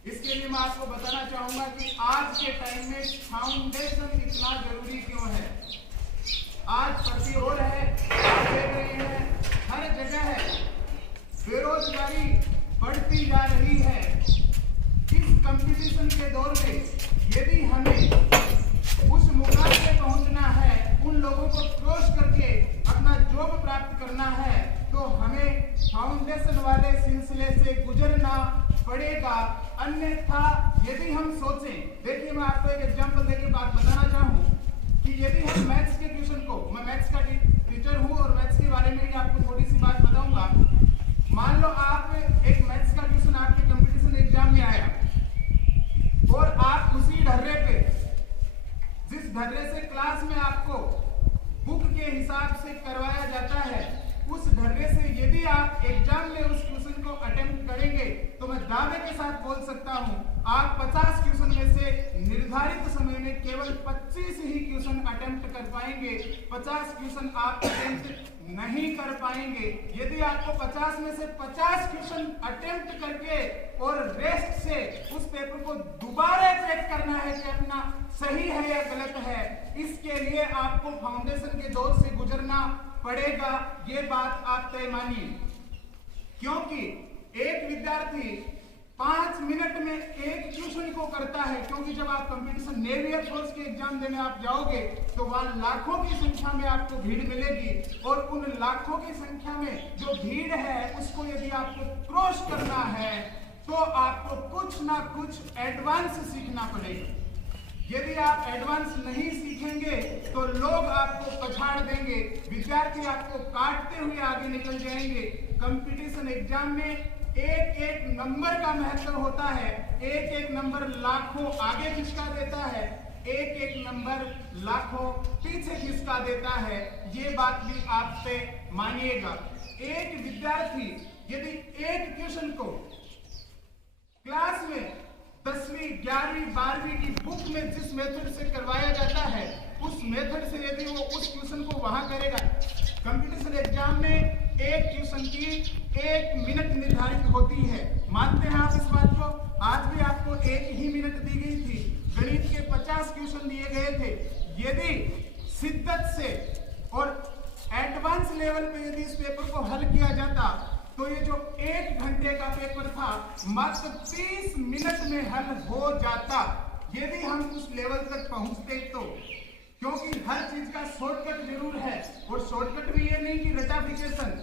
इसके लिए मैं आपको बताना चाहूंगा कि आज के टाइम में फाउंडेशन इतना जरूरी क्यों है। आज प्रतिरोध है, आप देख रहे हैं हर जगह है, बेरोजगारी बढ़ती जा रही है। इस कंपटीशन के दौर में यदि हमें उस मुकाम पे पहुंचना है, उन लोगों को क्रॉस करके अपना जॉब प्राप्त करना है, तो हमें फाउंडेशन वाले सिलसिले से गुजरना पड़ेगा। अन्यथा यदि हम सोचें, देखिए मैं आपको एक एग्जांपल देके बात बताना चाहूँ कि यदि हम मैथ्स के ट्यूशन को, मैं मैथ्स का टीचर हूँ और मैथ्स के बारे में ही आपको थोड़ी सी बात बताऊंगा। मान लो आप एक मैथ्स का ट्यूशन आपके कंपटीशन एग्जाम में आया और आप उसी ढर्रे पे, जिस ढर्रे से क्लास में आपको बुक के हिसाब से करवाया जाता है, उस ढर्रे से यदि आप एग्जाम में उस ट्यूशन को अटेम्प्ट करेंगे तो मैं दावे के साथ बोल सकता हूं आप 50 क्वेश्चन में से निर्धारित समय में केवल 25 ही क्वेश्चन अटेम्प्ट कर पाएंगे। 50 क्वेश्चन आप अटेम्प्ट नहीं कर पाएंगे। यदि आपको 50 में से 50 क्वेश्चन अटेम्प्ट करके और रेस्ट से उस पेपर को दोबारा चेक करना है कि अपना सही है या गलत है, इसके लिए आपको फाउंडेशन के दौर से गुजरना पड़ेगा। ये बात आप तय मानिए, क्योंकि एक विद्यार्थी 5 मिनट में एक क्वेश्चन को करता है। क्योंकि जब आप कंपटीशन नेवी एयर फोर्स के एग्जाम देने आप जाओगे तो वहां लाखों की संख्या में आपको भीड़ मिलेगी और उन लाखों की संख्या में जो भीड़ है उसको यदि आपको क्रॉस करना है तो आपको कुछ ना कुछ एडवांस सीखना पड़ेगा। यदि आप एडवांस नहीं सीखेंगे तो लोग आपको पछाड़ देंगे, विद्यार्थी आपको काटते हुए आगे निकल जाएंगे। कंपटीशन एग्जाम में एक एक नंबर का महत्व होता है। एक एक नंबर लाखों आगे खिसका देता है, एक एक नंबर लाखों पीछे खिसका देता है। ये बात भी आपसे मानिएगा। एक विद्यार्थी यदि एक क्वेश्चन को क्लास में 10वीं 11वीं 12वीं की बुक में जिस मेथड से करवाया जाता है, उस मेथड से यदि वो उस क्वेश्चन को वहां करेगा, कंपटीशन एग्जाम में एक क्वेश्चन की 1 मिनट निर्धारित होती है। मानते हैं आप इस बात को? आज भी आपको 1 ही मिनट दी गई थी। गणित के 50 क्वेश्चन दिए गए थे। यदि शिद्दत से और एडवांस लेवल पे यदि इस पेपर को हल किया जाता तो ये जो 1 घंटे का पेपर था मात्र 30 मिनट में हल हो जाता। यदि हम उस लेवल तक पहुंचते तो, क्योंकि हर चीज का शॉर्टकट जरूर है, और शॉर्टकट भी ये नहीं कि रटाफिकेशन,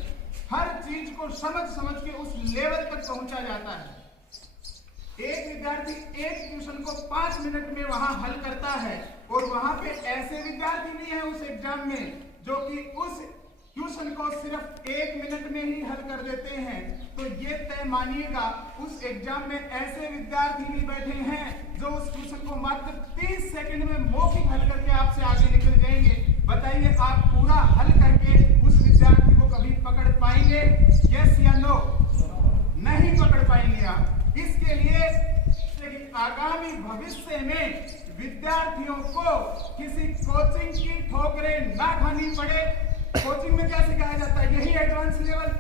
हर चीज को समझ समझ के उस लेवल तक पहुंचा जाता है। एक विद्यार्थी एक क्वेश्चन को 5 मिनट में वहां हल करता है और वहां पे ऐसे विद्यार्थी भी हैं उस एग्जाम में जो कि उस क्वेश्चन को सिर्फ 1 मिनट में ही हल कर देते हैं। तो ये तय मानिएगा उस एग्जाम में ऐसे विद्यार्थी भी बैठे हैं जो उस क्वेश्चन को मात्र 30 सेकंड में मौखिक हल करके आपसे आगे निकल जाएंगे। बताइए आप पूरा हल करके उस विद्यार्थी को कभी पकड़ पाएंगे? यस या नो? नहीं पकड़ पाएंगे आप। इसके लिए आगामी भविष्य में विद्यार्थियों को किसी कोचिंग की ठोकरें ना खानी पड़े। कोचिंग में क्या सिखाया जाता है? यही एडवांस लेवल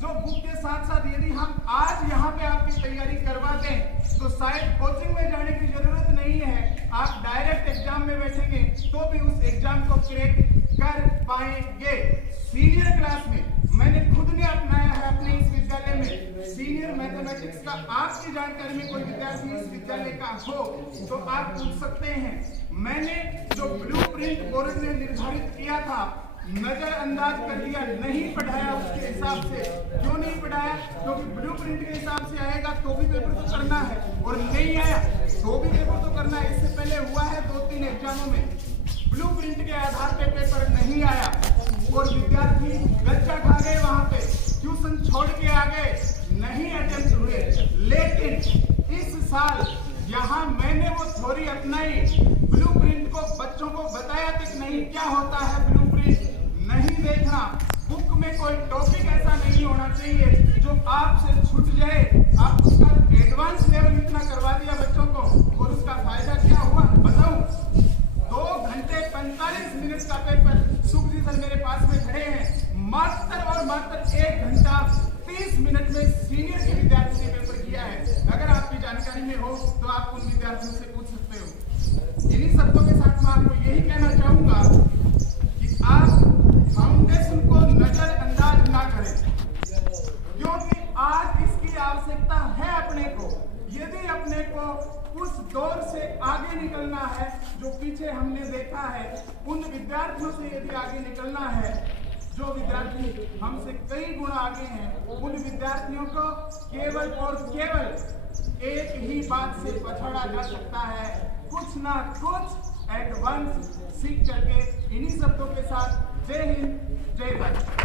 जो बुक के साथ साथ यदि हम आज यहाँ पे आपकी तैयारी करवा दें तो शायद कोचिंग में जाने की जरूरत नहीं है। आप डायरेक्ट एग्जाम में बैठेंगे तो भी उस एग्जाम को क्रैक कर पाएंगे। सीनियर क्लास में मैंने खुद ने अपनाया है अपने इस विद्यालय में सीनियर मैथमेटिक्स का। आपकी जानकारी में कोई विद्यार्थी इस विद्यालय का हो तो आप पूछ सकते हैं। मैंने जो ब्लूप्रिंट बोर्ड ने निर्धारित किया था नजरअंदाज कर दिया, नहीं पढ़ाया उसके हिसाब से। क्यों नहीं पढ़ाया? क्योंकि ब्लूप्रिंट के हिसाब से आएगा तो भी पेपर तो करना है, और नहीं आया तो भी पेपर तो करना है। इससे पहले हुआ है 2-3 एग्जामों में ब्लूप्रिंट के आधार पे पेपर नहीं आया और विद्यार्थी गच्चा खा गए, वहां पे ट्यूशन छोड़ के आ गए, नहीं अटेम्प्ट हुए। लेकिन इस साल यहाँ मैंने वो थ्योरी अपनाई, ब्लूप्रिंट को बच्चों को बताया तक नहीं क्या होता है ब्लूप्रिंट नहीं देखना। बुक में कोई टॉपिक ऐसा नहीं होना चाहिए जो आपसे छूट जाए। आप उसका एडवांस लेवल इतना करवा दिया बच्चों को और उसका फायदा क्या हुआ बताऊं? 2 घंटे 45 मिनट का पेपर सुखजी सर मेरे पास में खड़े हैं, मात्र और मात्र 1 घंटा 30 मिनट में सीनियर के विद्यार्थी ने पेपर किया है। अगर आपकी जानकारी लाइन में हो तो आप उन विद्यार्थियों से पूछ सकते हो। इन्हीं शब्दों के साथ मैं आपको यही कहना चाहूंगा कि आप फाउंडेशन को नजरअंदाज ना करें, क्योंकि आज इसकी आवश्यकता है अपने को। यदि अपने को उस दौर से आगे निकलना है जो पीछे हमने देखा है, उन विद्यार्थियों से यदि आगे निकलना है जो विद्यार्थी हमसे कई गुना आगे हैं, उन विद्यार्थियों को केवल और केवल एक ही बात से पछाड़ा जा सकता है, कुछ ना कुछ एडवांस सीख करके। इन्हीं शब्दों के साथ जय हिंद, जय भारत।